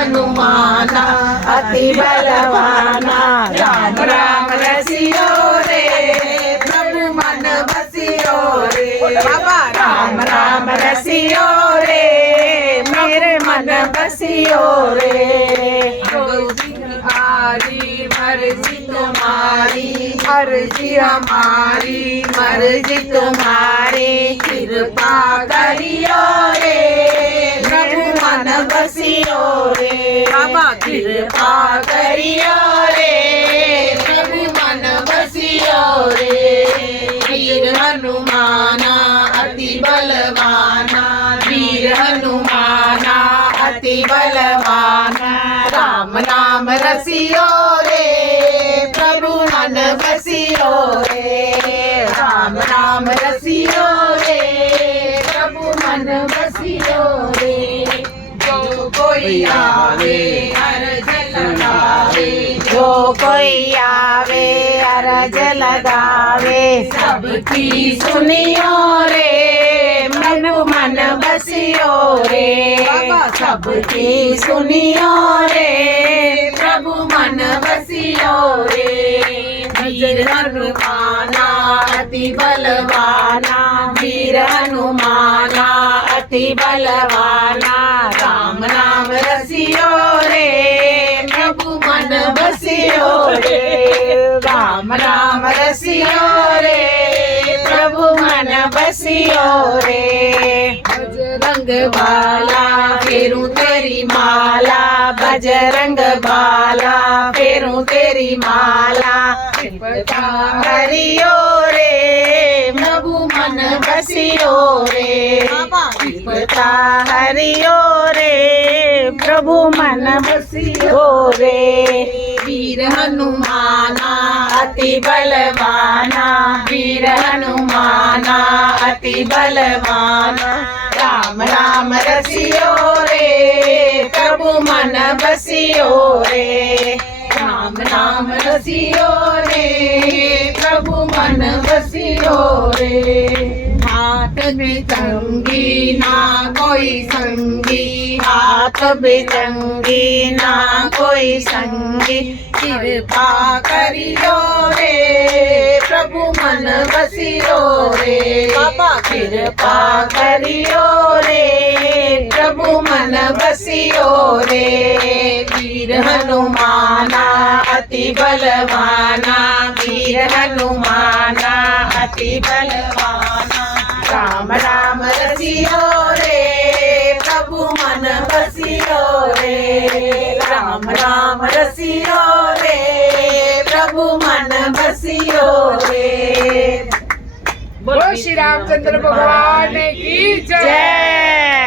हनुमाना अति बलवाना। राम राम रसियो रे प्रभु मन बसियो रे। बाबा राम राम रसियो रे मेरे मन बसियो रे। हरी मर्जी तुम्हारी मर्जी हमारी मर्जी तुम्हारी। कृपा करियो रे प्रभु मन बसियो रे। बाबा कृपा करियो रे प्रभु मन बसियो रे। वीर हनुमाना अति बलवाना वीर हनुमाना अति बलवाना। राम नाम रसियो रे प्रभु मन बसियो रे। राम नाम रसियो रे प्रभु मन बसियो रे। जो कोई आवे अरज लगावे जो कोई आवे अरज लगावे। सबकी सुनियो रे प्रभु मन बसियो रे। सबकी सुनियो रे प्रभु मन बसियो रे। वीर हनुमाना अति बलवाना वीर हनुमाना अति बलवाना। राम नाम रसियो रे प्रभु मन बसियो रे। राम राम रसियो रे प्रभु मन बसियो रे। बजरंग बाला फेरूं तेरी माला बजरंग बाला फेरूं तेरी माला। कृपा करियो रे प्रभु मन बसियो रे। कृपा करियो रे प्रभु मन बसियो रे। वीर हनुमाना अति बलवाना वीर हनुमाना अति बलवाना। राम राम रसियो रे प्रभु मन बसियो रे। राम नाम रसियो रे प्रभु मन बसियो रे। हाथ में तंगी ना कोई संगी हाथ में तंगी ना कोई संगी। कृपा करियो रे प्रभु मन बसियो रे। बाबा कृपा करियो रे प्रभु मन बसियो रे। वीर हनुमाना अति बलवाना वीर हनुमाना अति बलवाना। राम राम रसियो रे प्रभु मन बसियो रे। राम राम रसियो रे प्रभु मन बसियो रे। बोलो श्री रामचंद्र भगवान की जय।